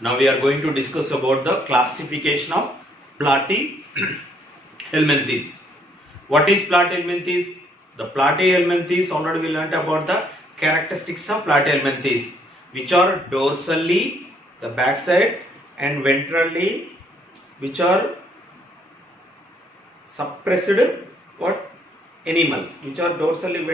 Now we are going to discuss about the classification of platyhelminthes. What is platyhelminthes? The platyhelminthes, already we learnt about the characteristics of platyhelminthes, which are dorsally, the backside, and ventrally, which are suppressed what animals, which are dorsally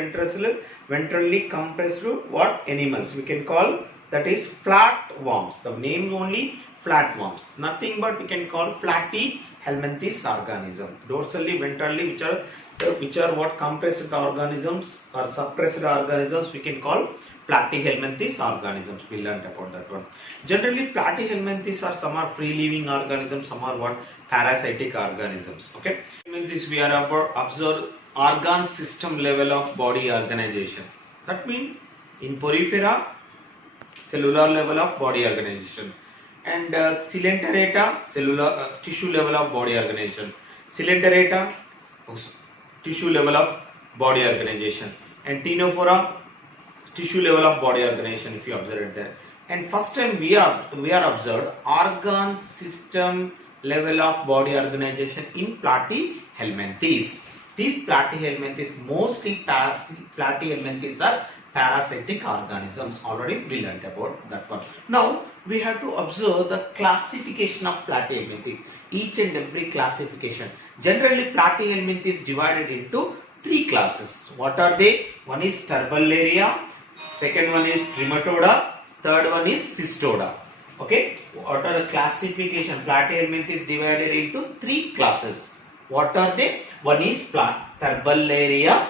ventrally compressed what animals we can call, that is flatworms. The name only flatworms, nothing but we can call platyhelminthes organism. Dorsally, ventrally, which are what compressed organisms or suppressed organisms, we can call platyhelminthes organisms. We learned about that one. Generally, platyhelminthes are, some are free living organisms, some are what parasitic organisms. Okay, this we are about observe organ system level of body organization. That means in porifera, cellular level of body organization, and coelenterata, cellular tissue level of body organization, coelenterata, tissue level of body organization, and ctenophora, tissue level of body organization, if you observe it there. And first time we are observed organ system level of body organization in platyhelminthes. These platyhelminthes, mostly platyhelminthes are parasitic organisms. Already we learnt about that one. Now we have to observe the classification of platyhelminthes. Each and every classification. Generally, platyhelminthes is divided into three classes. What are they? One is Turbellaria, second one is Trematoda, third one is Cystoda. Okay, what are the classification? Platyhelminthes is divided into three classes. What are they? One is Turbellaria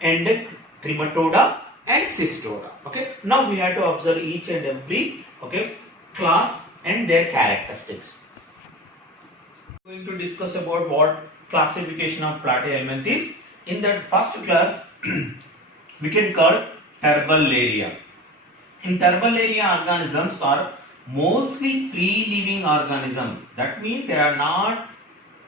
and Trematoda and Cystoda. Okay, now we have to observe each and every class and their characteristics. We are going to discuss about what classification of platyhelminthes. In that first class, we can call Turbellaria. In Turbellaria, organisms are mostly free living organisms. That means they are not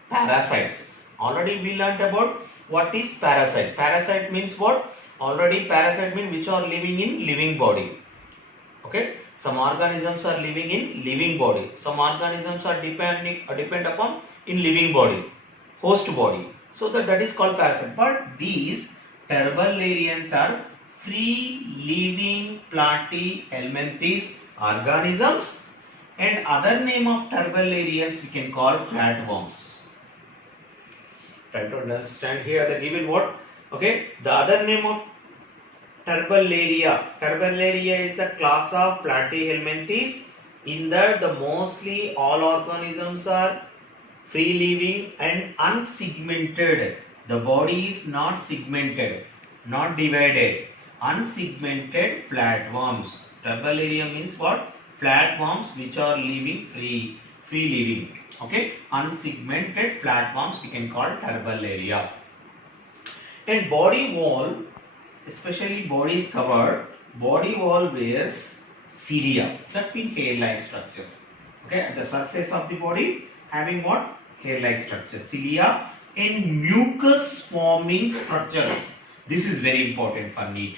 parasites. Already we learnt about what is parasite. Parasite means what? Already parasite means which are living in living body. Okay, some organisms are living in living body. Some organisms are depend upon in living body, host body. So that is called parasite. But these Turbellarians are free living platyhelminthes organisms, and other name of Turbellarians we can call flatworms. Try to understand here the given what? Okay, the other name of Turbellaria. Turbellaria is the class of platyhelminthes. In that the mostly all organisms are free living and unsegmented. The body is not segmented, not divided. Unsegmented flatworms. Turbellaria means what? Flatworms which are living free living. Okay, unsegmented flatworms we can call Turbellaria. And body wall, especially body is covered, body wall wears cilia. That means hair-like structures. Okay, at the surface of the body having what? Hair-like structure, cilia, and mucus forming structures. This is very important for NEET.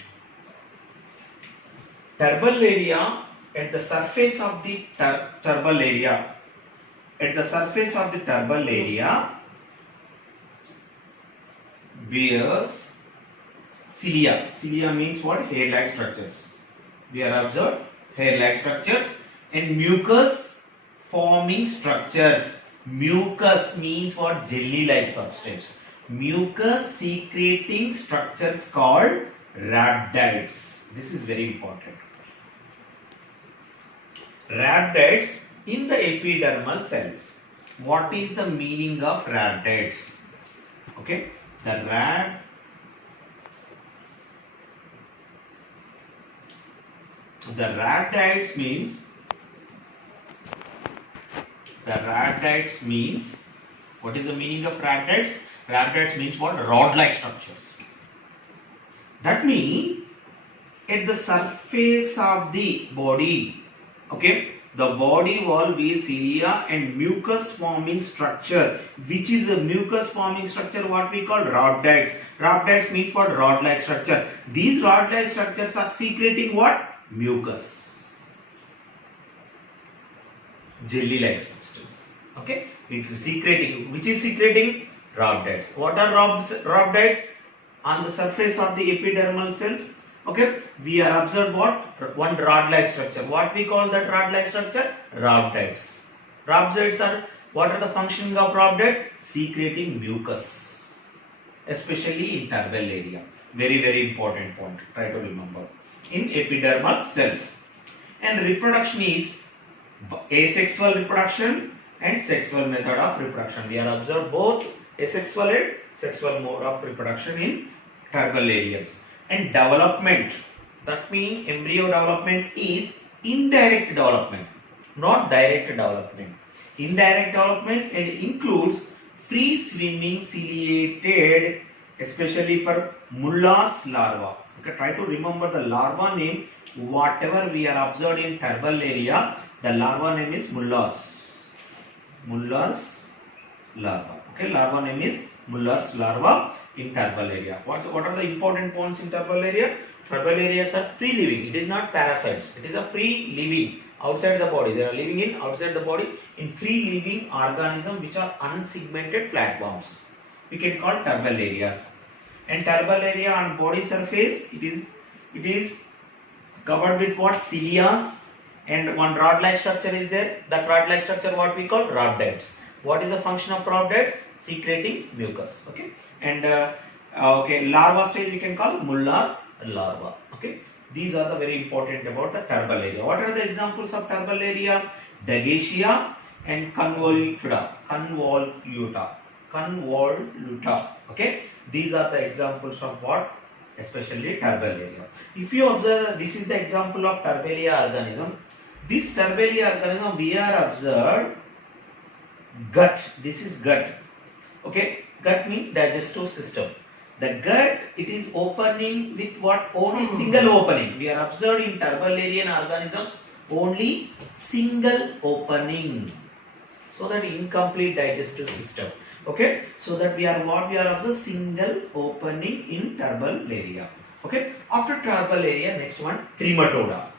Turbellaria, at the surface of the Turbellaria, bears cilia. Cilia means what? Hair-like structures. We are observed hair-like structures and mucus forming structures. Mucus means what? Jelly-like substance. Mucus secreting structures called rhabdites. This is very important. Rhabdites in the epidermal cells. What is the meaning of rhabdites? Okay, the rhabdites means what is the meaning of rhabdites? Rhabdites means what? Rod-like structures. That means at the surface of the body, okay, the body wall be cilia and mucus forming structure. Which is a mucus forming structure? What we call rhabdites. Rhabdites means what? Rod-like structure. These rod-like structures are secreting what? Mucus. jelly-like substance. Okay, it is secreting. Which is secreting? Rhabdites. What are rhabdites? On the surface of the epidermal cells. Okay, we are observed what? One rod-like structure. What we call that rod-like structure? Rhabdites. Rhabdites are, what are the functioning of rhabdites? Secreting mucus, especially in turbal area. Very, very important point. Try to remember. In epidermal cells. And reproduction is asexual reproduction and sexual method of reproduction. We are observed both asexual and sexual mode of reproduction in turbal areas. And development, that means embryo development is indirect development, not direct development. Indirect development and includes free swimming ciliated, especially for Muller's larva. Okay, try to remember the larva name. Whatever we are observed in turbal area, the larva name is Muller's larva. Okay, larva name is Muller's larva in turbal area. What are the important points in turbal area? Turbal areas are free living. It is not parasites. It is a free living outside the body. They are living in outside the body in free living organisms which are unsegmented flatworms. We can call turbal areas. And turbal area on body surface, it is covered with what? Cilia, and one rod-like structure is there. That rod-like structure what we call rhabdites. What is the function of rhabdites? Secreting mucus. Okay. And okay, larva stage we can call Muller larva. Okay. These are the very important about the turbal area. What are the examples of turbal area? Dagesia and convoluta. Okay. These are the examples of what? Especially turbal area. If you observe, this is the example of turbelia organism. This turbelia organism we are observed gut. This is gut. Okay, gut means digestive system. The gut, it is opening with what? Only single opening. We are observed in turbalarian organisms only single opening. So that incomplete digestive system. Okay, so that we are what we are observed single opening in turbalaria. Okay, after turbalaria, next one trematoda.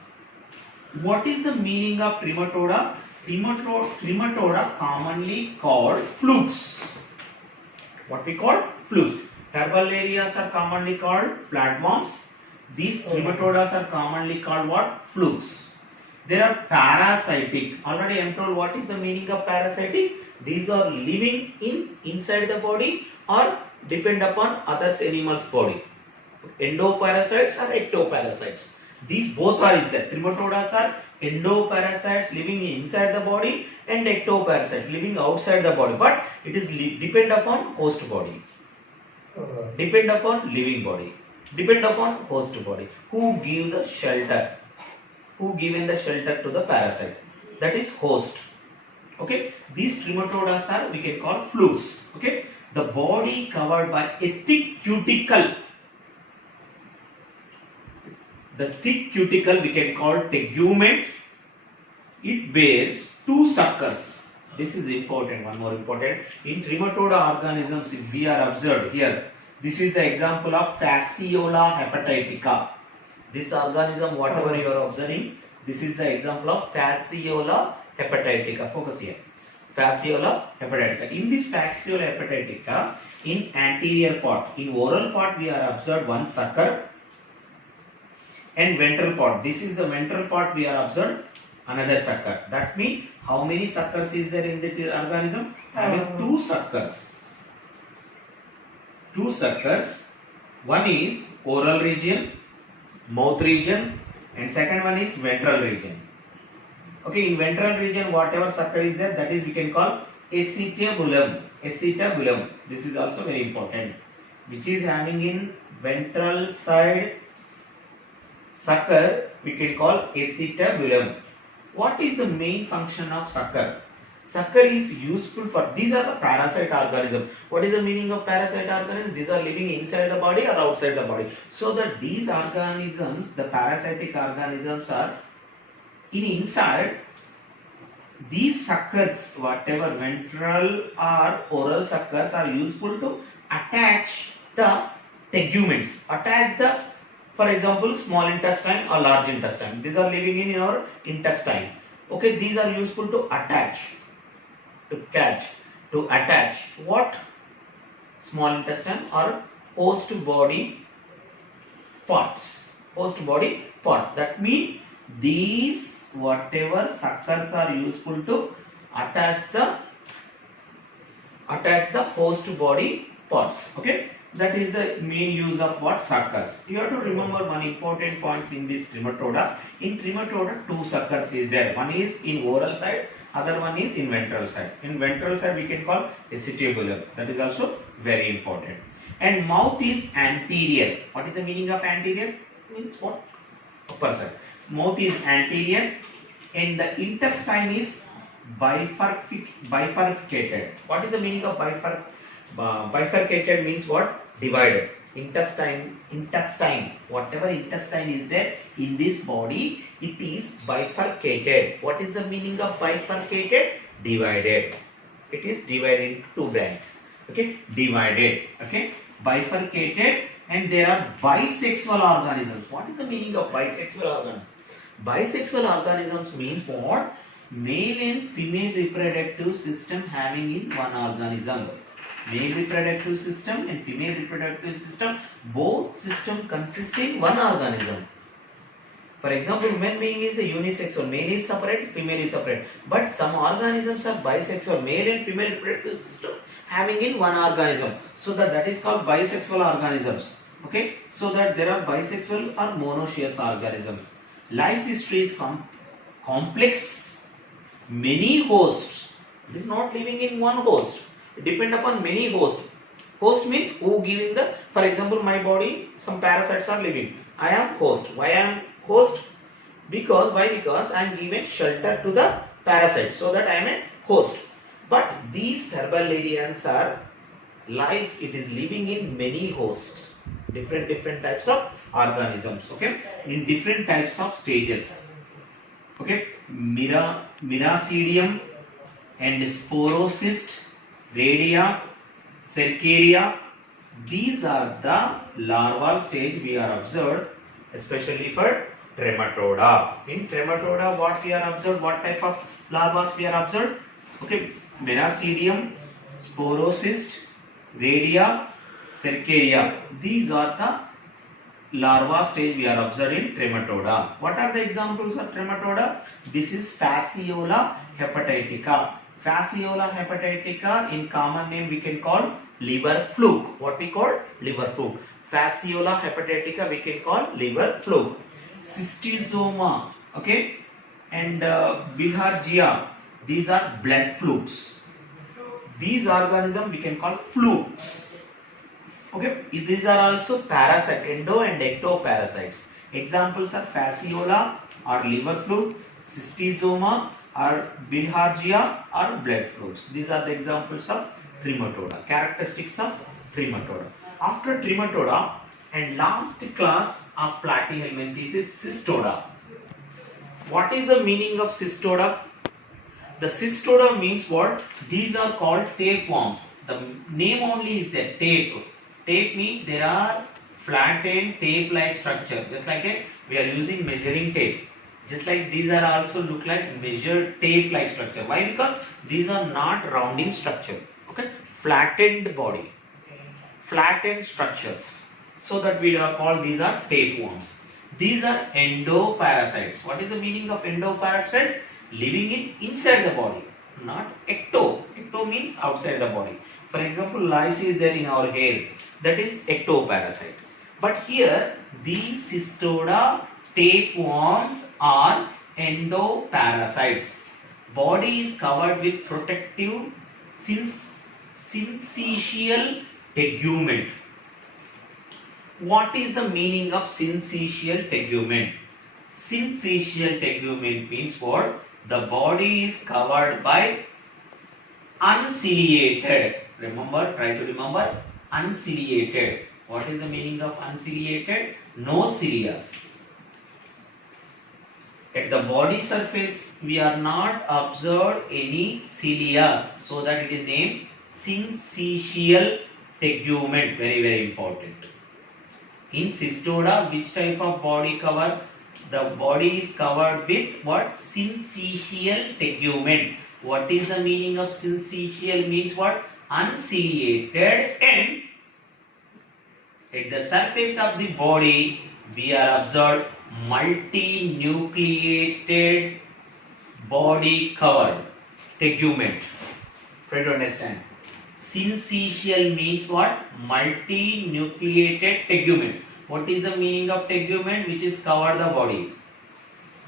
What is the meaning of trematoda? Trematoda commonly called flukes. What we call flukes. Turbularias are commonly called flatworms. These trematodas are commonly called what? Flukes. They are parasitic. Already I am told what is the meaning of parasitic. These are living inside the body or depend upon other animals' body. Endoparasites or ectoparasites. These both are is there. Trematodas are endoparasites living inside the body and ectoparasites living outside the body. But it is depend upon host body. Depend upon living body. Depend upon host body. Who give the shelter? Who given the shelter to the parasite? That is host. Okay. These trematodas are we can call flukes. Okay. The body covered by a thick cuticle. The thick cuticle we can call tegument. It bears two suckers. This is important. One more important. In trematoda organisms, if we are observed here, this is the example of Fasciola hepatica. This organism, whatever you are observing, this is the example of Fasciola hepatica. Focus here. Fasciola hepatica. In this Fasciola hepatica, in anterior part, in oral part, we are observed one sucker. And ventral part. This is the ventral part we are observed another sucker. That means how many suckers is there in the organism? Having two suckers. Two suckers. One is oral region, mouth region, and second one is ventral region. Okay, in ventral region whatever sucker is there, that is we can call acetabulum. Acetabulum. This is also very important. Which is having in ventral side sucker we can call acetabulum. What is the main function of sucker? Sucker is useful for, these are the parasite organisms. What is the meaning of parasite organisms? These are living inside the body or outside the body. So that these organisms, the parasitic organisms are in inside. These suckers, whatever ventral or oral suckers, are useful to attach the teguments. Attach the, for example, small intestine or large intestine. These are living in your intestine. Okay, these are useful to attach, to catch, to attach what? Small intestine or host body parts. Host body parts. That means these whatever suckers are useful to attach the host body parts. Okay, that is the main use of what? Suckers. You have to remember one important point in this trematoda. In trematoda, two suckers is there. One is in oral side, other one is in ventral side. In ventral side we can call acetabular. That is also very important. And mouth is anterior. What is the meaning of anterior? Means what? Upper side. Mouth is anterior and the intestine is bifurcated. What is the meaning of bifurcated? Means what? Divided. Intestine, whatever intestine is there in this body, it is bifurcated. What is the meaning of bifurcated? Divided. It is divided into two branches. Okay, divided. Okay, bifurcated, and there are bisexual organisms. What is the meaning of bisexual organisms? Bisexual organisms means what? Male and female reproductive system having in one organism. Male reproductive system and female reproductive system, both system consisting one organism. For example, human being is a unisexual, male is separate, female is separate. But some organisms are bisexual, male and female reproductive system having in one organism. So that is called bisexual organisms. Okay, so that there are bisexual or monoecious organisms. Life history is complex. Many hosts. It is not living in one host. It depends upon many hosts. Host means who giving the, for example, my body, some parasites are living. I am host. Why I am host? Because I am giving shelter to the parasites, so that I am a host. But these turbellarians are life. It is living in many hosts, different types of organisms. Okay, in different types of stages. Okay, Miracidium and Sporocyst, Radia, Cercaria. These are the larval stage we are observed, especially for trematoda. In trematoda, what we are observed? What type of larvae we are observed? Okay, Miracidium, Sporocyst, Radia, Cercaria. These are the larva stage we are observed in trematoda. What are the examples of trematoda? This is Fasciola hepatica. Fasciola hepatica, in common name we can call liver fluke. What we call? Liver fluke. Fasciola hepatica we can call liver fluke. Cystosoma, okay, and Bilharzia, these are blood flukes. These organisms we can call flukes. Okay, these are also parasite, endo and ectoparasites. Examples are Fasciola or liver fluke, Cystosoma or Bilharzia or blood flukes. These are the examples of trematoda, characteristics of trematoda. After trematoda and last class of Platyhelminthes is Cystoda. What is the meaning of Cystoda? The Cystoda means what? These are called tapeworms. The name only is there, tape. Tape means there are flattened tape-like structure, just like we are using measuring tape. Just like these are also look like measured tape-like structure. Why? Because these are not rounding structure. Okay, flattened body, flattened structures. So that we are called, these are tapeworms. These are endoparasites. What is the meaning of endoparasites? Living in inside the body, not ecto. Ecto means outside the body. For example, lice is there in our hair. That is ectoparasite. But here, these Cystoda tapeworms are endoparasites. Body is covered with protective syncytial tegument. What is the meaning of syncytial tegument? Syncytial tegument means what? The body is covered by unciliated. Remember, try to remember unciliated. What is the meaning of unciliated? No cilia. At the body surface, we are not observed any cilia, so that it is named syncytial tegument. Very important. In Cystoda, which type of body cover? The body is covered with what? Syncytial tegument. What is the meaning of syncytial? Means what? Unciliated end. At the surface of the body, we are observed multinucleated body covered tegument. Try to understand. Syncytial means what? Multinucleated tegument. What is the meaning of tegument? Which is cover the body.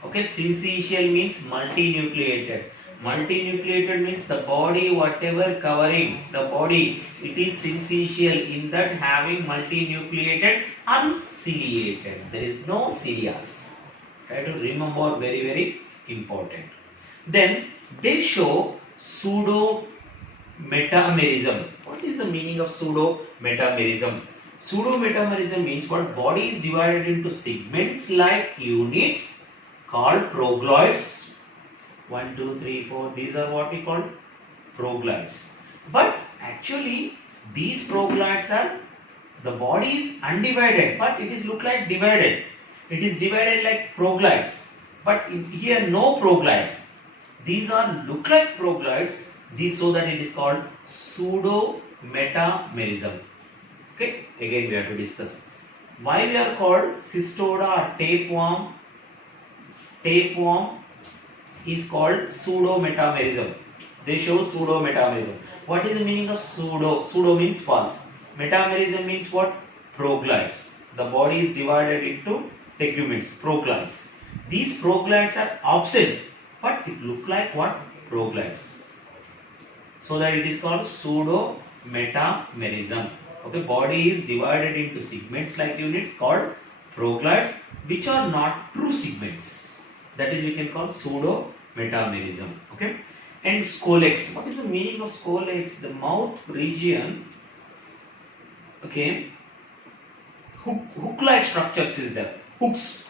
Okay, syncytial means multinucleated. Multinucleated means the body, whatever covering the body, it is syncytial, in that having multinucleated, unciliated. There is no cilias. Try to remember, very, very important. Then they show pseudo metamerism. What is the meaning of pseudo metamerism? Pseudo metamerism means what? Body is divided into segments like units called progloids. 1, 2, 3, 4. These are what we call progloids. But actually, these progloids are, the body is undivided, but it is look like divided. It is divided like progloids, but here no progloids. These are look like progloids. These, so that it is called pseudo metamerism. Okay, again we have to discuss why we are called cystoda or tapeworm. Tapeworm is called pseudo metamerism. They show pseudo metamerism. What is the meaning of pseudo? Pseudo means false. Metamerism means what? Progloids. The body is divided into teguments, progloids. These progloids are absent, but it look like what? Progloids. So that it is called pseudo metamerism. Okay, body is divided into segments like units called progloids, which are not true segments. That is, we can call pseudo metamerism. Okay, and scolex. What is the meaning of scolex? The mouth region. Okay, hook-like structures is there. Hooks.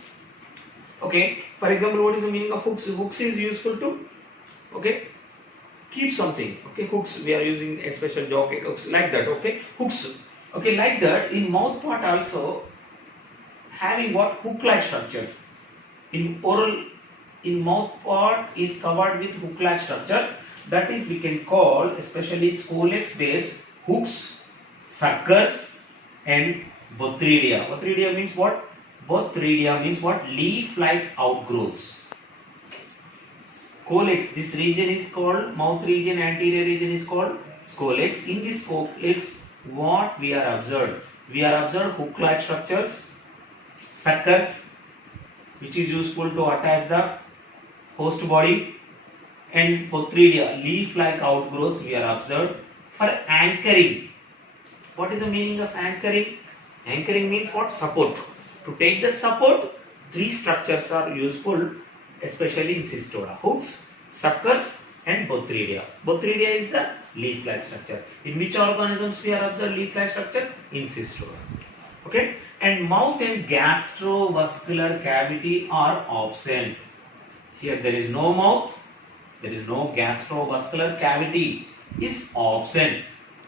Okay, for example, what is the meaning of hooks? Hooks is useful to, okay, keep something. Okay, hooks we are using a special jockey hooks like that. Okay, hooks. Okay, like that. In mouth part also having what? Hook-like structures. In oral, in mouth part is covered with hook-like structures. That is, we can call especially scolex based hooks, suckers, and Bothridia. Bothridia means what? Bothridia means what? Leaf-like outgrowths. Scolex, this region is called, mouth region, anterior region is called scolex. In this scolex, what we are observed? We are observed hook-like structures, suckers, which is useful to attach the host body, and Bothridia, leaf-like outgrowths we are observed. For anchoring, what is the meaning of anchoring? Anchoring means what? Support. To take the support, three structures are useful, especially in cystoda: hooks, suckers, and Bothridia. Bothridia is the leaf-like structure. In which organisms we are observed leaf-like structure? In cystoda. Okay, and mouth and gastrovascular cavity are absent. Here there is no mouth, there is no gastrovascular cavity is absent.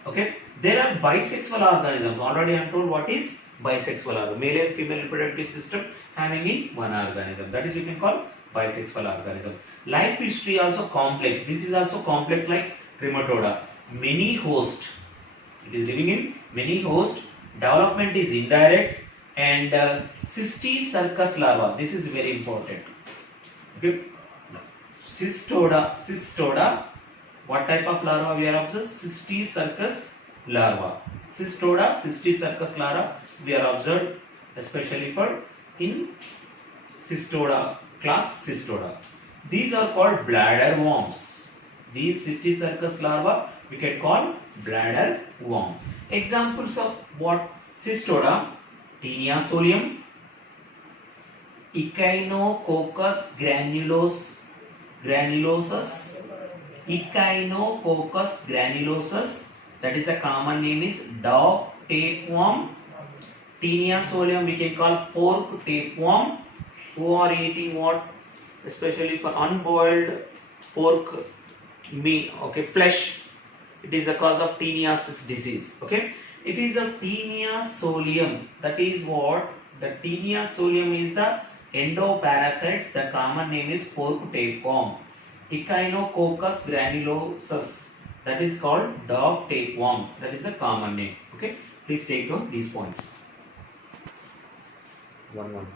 Okay, there are bisexual organisms. Already I am told what is bisexual organism. Male and female reproductive system having in one organism. That is, we can call bisexual organism. Life history also complex. This is also complex like Trematode. Many host. It is living in many host. Development is indirect, and Cysticercus larva. This is very important. Okay. Cystoda. What type of larva we are observed? Cysticercus larva. Cysticercus larva we are observed, especially for in Cystoda class Cystoda. These are called bladder worms. These Cysticercus larva we can call bladder worm. Examples of what? Cystoda: Taenia solium, Echinococcus granulosus, Echinococcus granulosus, that is a common name is dog tapeworm. Taenia solium we can call pork tapeworm, who are eating what? Especially for unboiled pork meat, okay, flesh. It is a cause of Taeniasis disease. Okay, it is a Taenia solium. That is what? The Taenia solium is the Endoparasites, the common name is pork tapeworm. Echinococcus granulosus, that is called dog tapeworm. That is the common name. Okay, please take down these points. One.